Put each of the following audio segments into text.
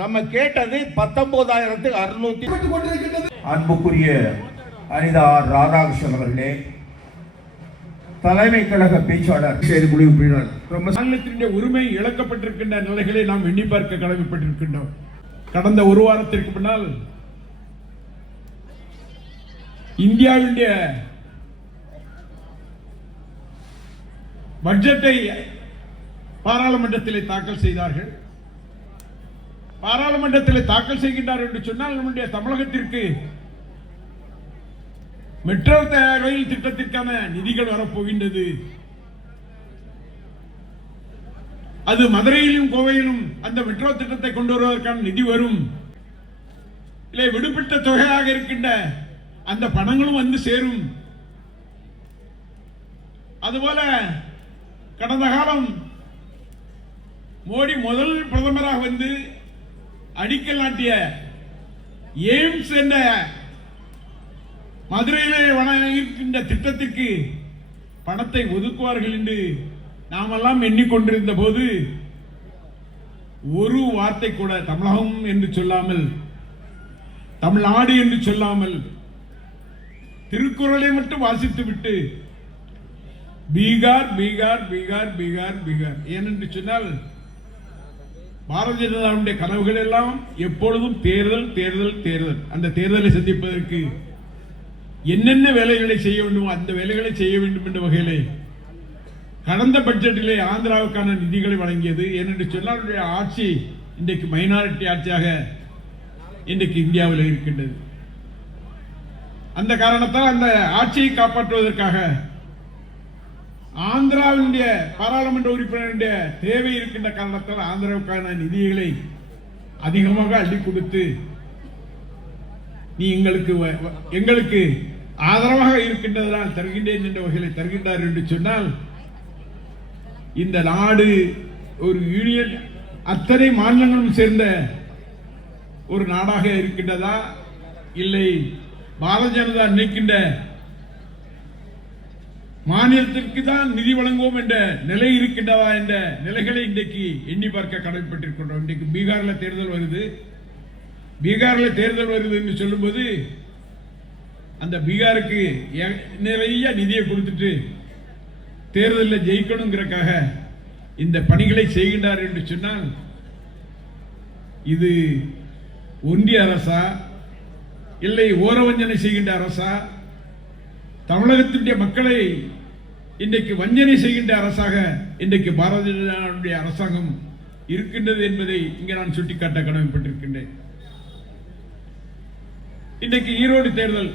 நம்ம கேட்டது பத்தொன்பதாயிரத்து அறுநூத்தி அன்புக்குரிய அனிதா ராதாகிருஷ்ணன் அவர்களே தலைமை கழக பேச்சாளர் செயற்குழு உறுப்பினர் மாநிலத்தினுடைய உரிமை இழக்கப்பட்டிருக்கின்ற நிலைகளை நாம் எண்ணி பார்க்க கடமைப்பட்டிருக்கின்றோம். கடந்த ஒரு வாரத்திற்கு பின்னால் இந்தியாவினுடைய பட்ஜெட்டை பாராளுமன்றத்திலே தாக்கல் செய்தார்கள். பாராளுமன்றத்தில் தாக்கல் செய்கின்றார் என்று சொன்னால் நம்முடைய தமிழகத்திற்கு மெட்ரோ ரயில் திட்டத்திற்கான நிதிகள் வரப்போகின்றது. அது மதுரையிலும் கோவையிலும் அந்த மெட்ரோ திட்டத்தை கொண்டு வருவதற்கான நிதி வரும். இல்லை விடுபட்ட தொகையாக இருக்கின்ற அந்த பணங்களும் வந்து சேரும். அதுபோல கடந்த காலம் மோடி முதல் பிரதமராக வந்து அடிக்கல் நாட்டிய எய்ம்ஸ் என்ற மதுரையிலே வன இருக்கின்ற திட்டத்திற்கு பணத்தை ஒதுக்குவார்கள் என்று நாமெல்லாம் எண்ணிக்கொண்டிருந்த போது ஒரு வார்த்தை கூட தமிழகம் என்று சொல்லாமல் தமிழ்நாடு என்று சொல்லாமல் திருக்குறளை மட்டும் வாசித்து விட்டு பீகார் பீகார் பீகார் பீகார் பீகார். ஏனென்று சொன்னால் பாரதிய ஜனதாவுடைய கனவுகள் எல்லாம் எப்பொழுதும் தேர்தல் தேர்தல் தேர்தல். அந்த தேர்தலை சந்திப்பதற்கு என்னென்ன வேலைகளை செய்ய வேண்டுமோ அந்த வேலைகளை செய்ய வேண்டும் என்ற வகையிலே கடந்த பட்ஜெட்டிலே ஆந்திராவுக்கான நிதிகளை வழங்கியது. ஏனென்று சொன்னால் அவருடைய ஆட்சி இன்றைக்கு மைனாரிட்டி ஆட்சியாக இன்றைக்கு இந்தியாவில் இருக்கின்றது. அந்த காரணத்தால் அந்த ஆட்சியை காப்பாற்றுவதற்காக ஆந்திராவினுடைய பாராளுமன்ற உறுப்பினருடைய தேவை இருக்கின்ற காரணத்தால் ஆந்திராவுக்கான நிதிகளை அதிகமாக அள்ளி கொடுத்து நீ எங்களுக்கு வ- வ- எங்களுக்கு ஆதரவாக இருக்கின்றதனால் தருகின்றேன் என்ற வகையில் தருகின்றார் என்று சொன்னால் இந்த நாடு ஒரு யூனியன் அத்தனை மாநிலங்களும் சேர்ந்த ஒரு நாடாக இருக்கின்றதா? இல்லை பாரத ஜனதா நினைக்கின்ற மாநிலத்திற்கு தான் நிதி வழங்குவோம் என்ற நிலை இருக்கின்றதா என்ற நிலைகளை இன்றைக்கு எண்ணி பார்க்க கடமைப்பட்டிருக்கின்றோம் இன்றைக்கு பீகாரில் தேர்தல் வருது. பீகாரில் தேர்தல் வருது என்று சொல்லும்போது அந்த பீகாருக்கு நிறைய நிதியை கொடுத்துட்டு தேர்தலில் ஜெயிக்கணுங்கிறக்காக இந்த பணிகளை செய்கின்றார் என்று சொன்னால் இது ஒன்றிய அரசா இல்லை ஓரவஞ்சனை செய்கின்ற அரசா தமிழகத்தினுடைய மக்களை இன்றைக்கு வஞ்சனை செய்கின்ற அரசாக இன்றைக்கு பாரதிய ஜனதாவுடைய அரசாங்கம் இருக்கின்றது என்பதை இங்கே நான் சுட்டிக்காட்ட கடமைப்பட்டிருக்கின்றேன். இன்றைக்கு ஈரோடு தேர்தல்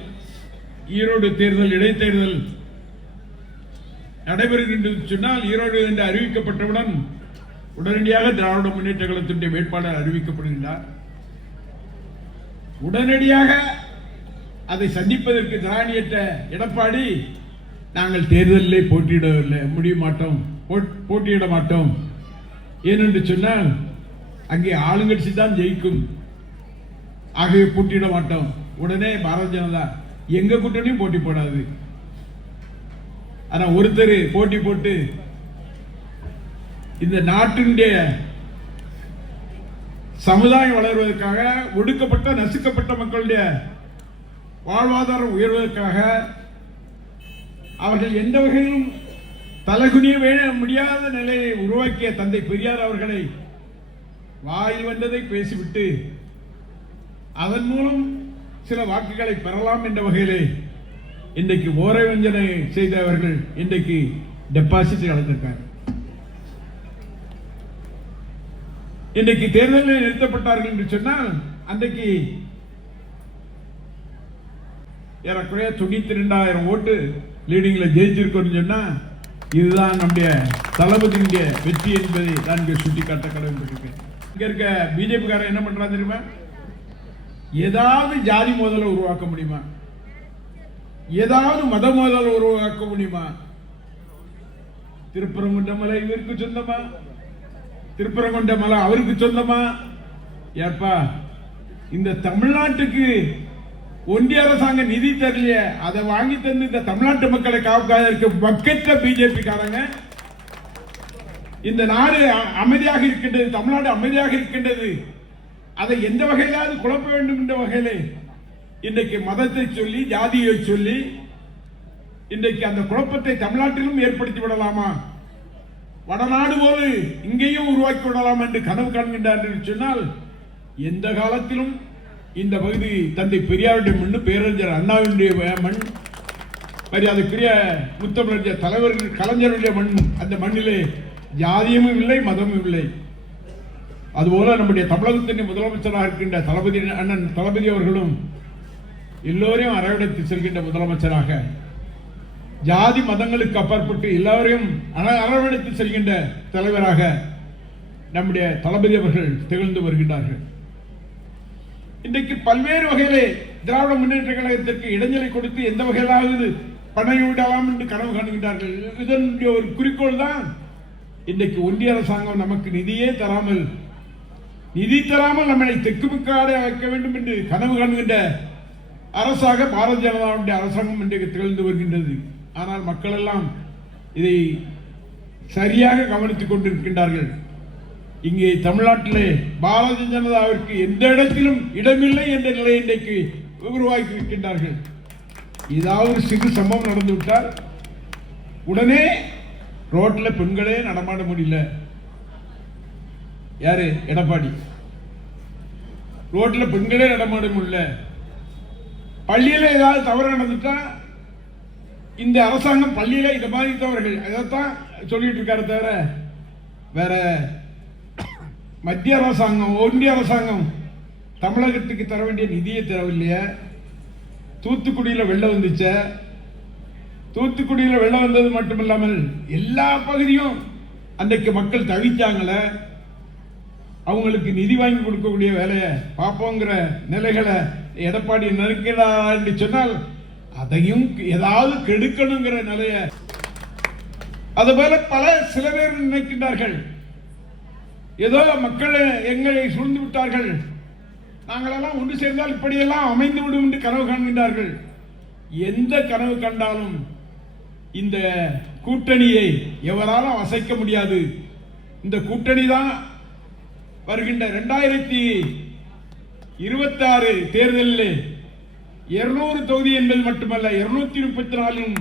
ஈரோடு தேர்தல் இடைத்தேர்தல் நடைபெறுகின்றது சொன்னால் ஈரோடு என்று அறிவிக்கப்பட்டவுடன் உடனடியாக திராவிட முன்னேற்ற கழகத்தினுடைய வேட்பாளர் அறிவிக்கப்படுகின்றார். உடனடியாக அதை சந்திப்பதற்கு திராணியற்ற எடப்பாடி நாங்கள் தேர்தலிலே போட்டியிடவில்லை. முடிய மாட்டோம். போட்- போட்டியிட மாட்டோம். ஏனென்று சொன்னால் அங்கே ஆளுங்கட்சி தான் ஜெயிக்கும். ஆகவே போட்டியிட மாட்டோம். உடனே பாரதிய ஜனதா எங்க கூட்டணியும் போட்டி போடாது. ஆனா ஒருத்தர் போட்டி போட்டு இந்த நாட்டினுடைய சமுதாயம் வளர்வதற்காக ஒடுக்கப்பட்ட நசுக்கப்பட்ட மக்களுடைய வாழ்வாதாரம் உயர்வதற்காக அவர்கள் எந்த வகையிலும் தலைகுனிய முடியாத நிலையை உருவாக்கிய தந்தை பெரியார் அவர்களை வாயில் வந்ததை பேசிவிட்டு அதன் மூலம் சில வாக்குகளை பெறலாம் என்ற வகையிலே இன்றைக்கு ஓரை வஞ்சனை செய்தவர்கள் இன்றைக்கு டெபாசிட் இழந்திருக்காங்க இன்றைக்கு தேர்தலில் நிறுத்தப்பட்டார்கள் என்று சொன்னால் அன்றைக்கு ஏறக்குறைய தொண்ணூத்தி ரெண்டாயிரம் ஓட்டு லீடிங்கில் ஜெயிச்சிருக்கோம்னு சொன்னால் இதுதான் நம்முடைய தளபதியினுடைய வெற்றி என்பதை நான் இங்கே சுட்டி காட்ட கடமைப்பட்டிருக்கேன். இங்கே இருக்க பிஜேபி காரன் என்ன பண்றான் தெரியுமா? ஏதாவது ஜாதி மோதலை உருவாக்க முடியுமா? ஏதாவது மத மோதலை உருவாக்க முடியுமா? திருப்பரங்குன்ற மலை இவருக்கு சொந்தமா? திருப்பரங்குன்ற மலை அவருக்கு சொந்தமா? ஏப்பா இந்த தமிழ்நாட்டுக்கு ஒன்றிய அரசாங்கம் நிதி தரலையே அதை வாங்கி தந்து இந்த தமிழ்நாட்டு மக்களை காப்பாதற்கு பக்கற்ற பிஜேபி காரங்க இந்த நாடு அமைதியாக இருக்கின்றது தமிழ்நாடு அமைதியாக இருக்கின்றது. அதை எந்த வகையிலாவது குழப்ப வேண்டும் என்ற வகையில் இன்றைக்கு மதத்தை சொல்லி ஜாதியை சொல்லி இன்றைக்கு அந்த குழப்பத்தை தமிழ்நாட்டிலும் ஏற்படுத்தி விடலாமா? வடநாடு போது இங்கேயும் உருவாக்கி விடலாம் என்று கனவு காண்கின்றார் என்று சொன்னால் எந்த காலத்திலும் இந்த பகுதி தந்தை பெரியாருடைய மண் பேரறிஞர் அண்ணாவினுடைய மண். மரியாதைக்குரிய முத்தமிழர் தலைவர்கள் கலைஞருடைய மண். அந்த மண்ணிலே ஜாதியமும் இல்லை மதமும் இல்லை. அதுபோல நம்முடைய தமிழகத்தின் முதலமைச்சராக இருக்கின்ற தளபதி அண்ணன் தளபதி அவர்களும் எல்லோரையும் அரவணைத்து செல்கின்ற முதலமைச்சராக. ஜாதி மதங்களுக்கு அப்பாற்பட்டு எல்லாரையும் அரவணைத்து செல்கின்ற தலைவராக நம்முடைய தளபதி அவர்கள் திகழ்ந்து வருகின்றார்கள். இன்றைக்கு பல்வேறு வகையிலே திராவிட முன்னேற்ற கழகத்திற்கு இடைஞ்சலை கொடுத்து எந்த வகையிலாவது பணம் விடலாம் என்று கனவு காணுகின்றார்கள். இதனுடைய ஒரு குறிக்கோள் தான் இன்றைக்கு ஒன்றிய அரசாங்கம் நமக்கு நிதியே தராமல் நிதி தராமல் நம்மளை தெக்குமுக்காட வைக்க வேண்டும் என்று கனவு காணுகின்ற அரசாக பாரதிய ஜனதாவுடைய அரசாங்கம் இன்றைக்கு திகழ்ந்து வருகின்றது. ஆனால் மக்கள் எல்லாம் இதை சரியாக கவனித்துக் கொண்டிருக்கின்றார்கள். இங்கே தமிழ்நாட்டிலே பாரதிய ஜனதாவிற்கு எந்த இடத்திலும் இடமில்லை என்ற நிலை இன்றைக்கு உருவாக்கி இருக்கின்றார்கள். ஏதாவது சிறு சம்பவம் நடந்துவிட்டால் உடனே ரோட்டில் பெண்களே நடமாட முடியல. யாரு? எடப்பாடி. ரோட்டில் பெண்களே நடமாட முடியல. பள்ளியில் ஏதாவது தவறு நடந்துட்டா இந்த அரசாங்கம் பள்ளியில் இந்த மாதிரி தவறுகள் அதைத்தான் சொல்லிட்டு இருக்காரு தவிர வேற மத்திய அரசாங்கம் ஒன்றிய அரசாங்கம் தமிழகத்துக்கு தர வேண்டிய நிதியை தரவில்லையே தூத்துக்குடியில் வெள்ளம் வந்துச்ச. தூத்துக்குடியில் வெள்ளம் வந்தது மட்டுமில்லாமல் எல்லா பகுதியும் அன்றைக்கு மக்கள் தவிச்சாங்களே. அவங்களுக்கு நிதி வாங்கி கொடுக்கக்கூடிய வேலையை பார்ப்போங்கிற நிலைகளை எடப்பாடி நினைக்கிறார் என்று சொன்னால் அதையும் ஏதாவது கெடுக்கணுங்கிற நிலைய. அதுபோல பல சில பேர் நினைக்கின்றார்கள். ஏதோ மக்கள் எங்களை சூழ்ந்து விட்டார்கள். நாங்களெல்லாம் ஒன்று சேர்ந்தால் இப்படியெல்லாம் அமைந்து விடும் என்று கனவு காண்கின்றார்கள். எந்த கனவு கண்டாலும் இந்த கூட்டணியை எவராலும் அசைக்க முடியாது. இந்த கூட்டணி தான் வருகின்ற ரெண்டாயிரத்தி இருபத்தாறு தேர்தலில் இருநூறு தொகுதி என்பது மட்டுமல்ல இருநூத்தி முப்பத்தி நாலிலும்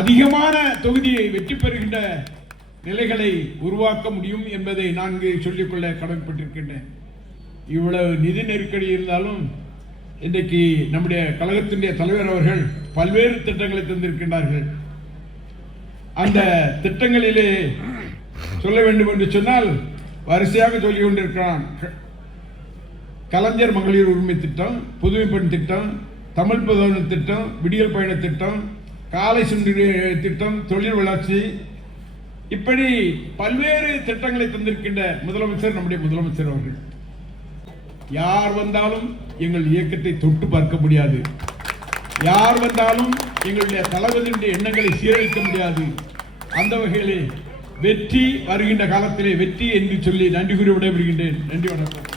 அதிகமான தொகுதியை வெற்றி பெறுகின்ற நிலைகளை உருவாக்க முடியும் என்பதை நான்கு சொல்லிக்கொள்ள கடமைப்பட்டிருக்கின்றேன். இவ்வளவு நிதி நெருக்கடி இருந்தாலும் இன்றைக்கு நம்முடைய கழகத்தினுடைய தலைவர் அவர்கள் பல்வேறு திட்டங்களை தந்திருக்கின்றார்கள். அந்த திட்டங்களிலே சொல்ல வேண்டும் என்று சொன்னால் வரிசையாக சொல்லிக் கொண்டிருக்கிறான். க- கலைஞர் மகளிர் உரிமை திட்டம் புதுமை பெண் திட்டம் தமிழ் புதவன திட்டம் விடியல் பயண திட்டம் காலை சுண்டு திட்டம் தொழில் வளர்ச்சி இப்படி பல்வேறு திட்டங்களை தந்திருக்கின்ற முதலமைச்சர் நம்முடைய முதலமைச்சர் அவர்கள். யார் வந்தாலும் எங்கள் இயக்கத்தை தொட்டு பார்க்க முடியாது. யார் வந்தாலும் எங்களுடைய தளபதியுடைய எண்ணங்களை சீரழிக்க முடியாது. அந்த வகையிலே வெற்றி வருகின்ற காலத்திலே வெற்றி என்று சொல்லி நன்றி கூறி விடைபெறுகின்றேன். நன்றி வணக்கம்.